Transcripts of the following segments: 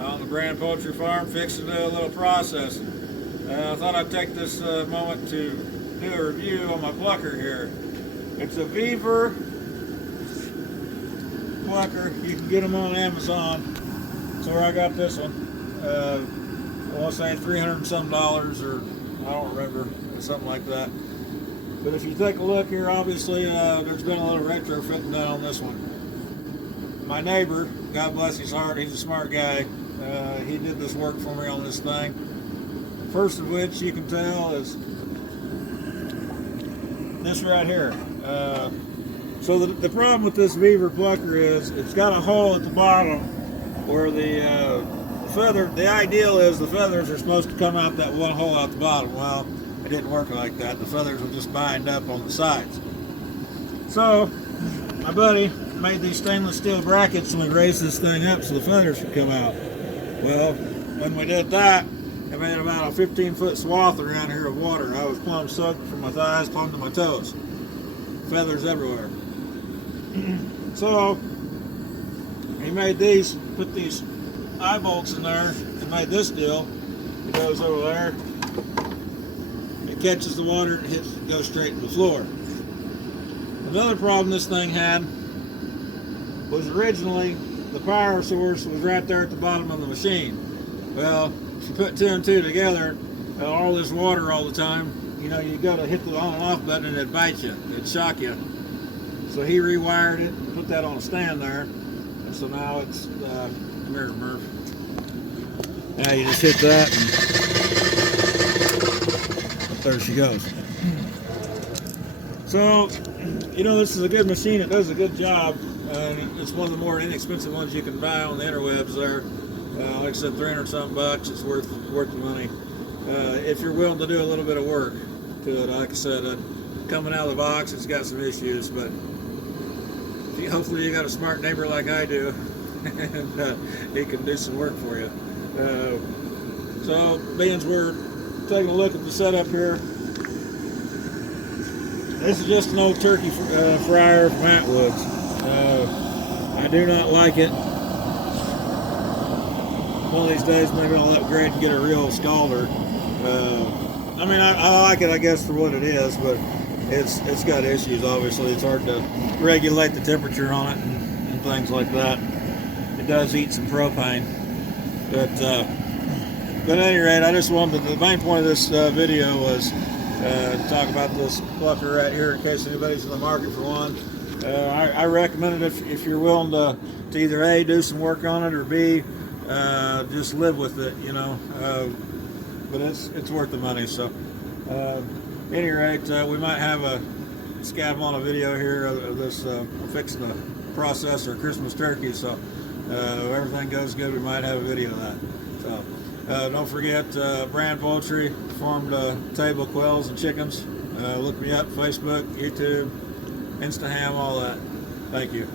on the Brand Poultry Farm, fixing to do a little processing. I thought I'd take this moment to do a review on my plucker here. It's a vevor plucker. You can get them on Amazon. So where I got this one, I want to say $300 and some, or I don't remember, something like that. But if you take a look here, obviously there's been a little retrofitting done on this one. My neighbor, God bless his heart, he's a smart guy. He did this work for me on this thing. First of which you can tell is this right here. So the problem with this vevor plucker is it's got a hole at the bottom where the feather, the ideal is the feathers are supposed to come out that one hole out the bottom. Well, it didn't work like that. The feathers will just bind up on the sides. So my buddy made these stainless steel brackets and we raised this thing up so the feathers could come out. Well, when we did that, I made about a 15-foot swath around here of water. I was plumb soaked from my thighs plumb to my toes. Feathers everywhere. So he made these, put these eye bolts in there and made this deal. It goes over there, it catches the water and hits, goes straight to the floor. Another problem this thing had was originally the power source was right there at the bottom of the machine. Well, if you put two and two together, all this water all the time, you know, you go to hit the on and off button and it'd bite you, it'd shock you. So he rewired it and put that on a stand there. And so now it's, come here, Murph. Now you just hit that and there she goes. So, you know, this is a good machine. It does a good job. It's one of the more inexpensive ones you can buy on the interwebs there. Like I said, 300 something bucks. It's worth the money. If you're willing to do a little bit of work to it. Like I said, coming out of the box, it's got some issues, but hopefully you got a smart neighbor like I do, and he can do some work for you. So, being we're taking a look at the setup here, this is just an old turkey fryer from Atwood's. I do not like it. One of these days maybe I'll upgrade and get a real scalder. I mean, I like it, I guess, for what it is, but it's got issues, obviously. It's hard to regulate the temperature on it and things like that. It does eat some propane. But at any rate, I just wanted the main point of this video was to talk about this plucker right here in case anybody's in the market for one. I recommend it if you're willing to either A, do some work on it, or B, just live with it, you know. But it's worth the money. So at any rate, we might have a scab on a video here of this fixing the process or Christmas turkey. So if everything goes good, we might have a video of that. So don't forget, Brand Poultry, farmed table quails and chickens. Look me up, Facebook, YouTube, Instaham, all that. Thank you.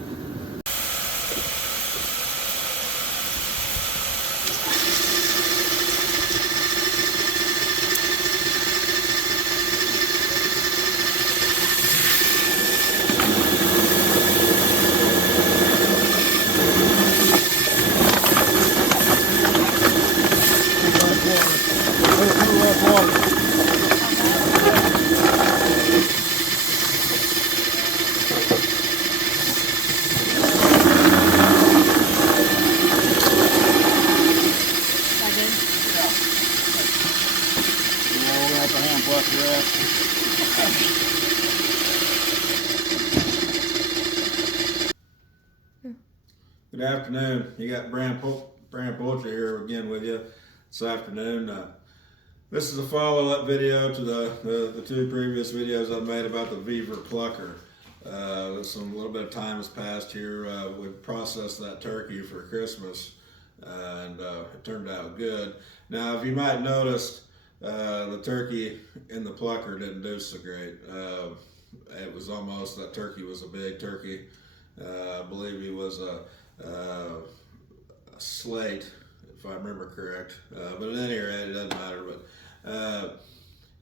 Good afternoon. You got Brand Poultry here again with you this afternoon. This is a follow-up video to the two previous videos I've made about the vevor plucker. A little bit of time has passed here. We processed that turkey for Christmas, and it turned out good. Now, if you might notice, the turkey in the plucker didn't do so great. It was almost, that turkey was a big turkey. I believe he was a slate, if I remember correct. But at any rate, it doesn't matter. But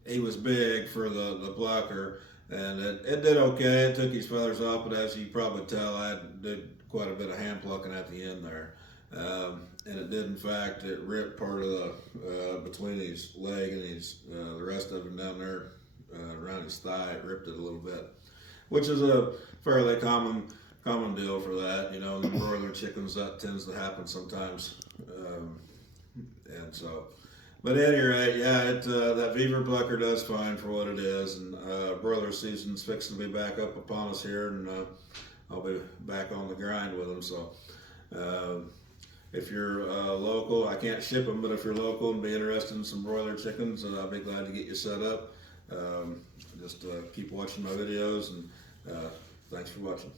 he was big for the plucker, and it did okay. It took his feathers off, but as you probably tell, I did quite a bit of hand plucking at the end there. And it did, in fact, it ripped part of the between his leg and his the rest of him down there around his thigh. It ripped it a little bit, which is a fairly common deal for that. You know, the broiler chickens, that tends to happen sometimes, and so. But at any rate, yeah, that vevor plucker does fine for what it is, and broiler season's fixing to be back up upon us here, and I'll be back on the grind with them. So. If you're local, I can't ship them, but if you're local and be interested in some broiler chickens, I'll be glad to get you set up. Just keep watching my videos, and thanks for watching.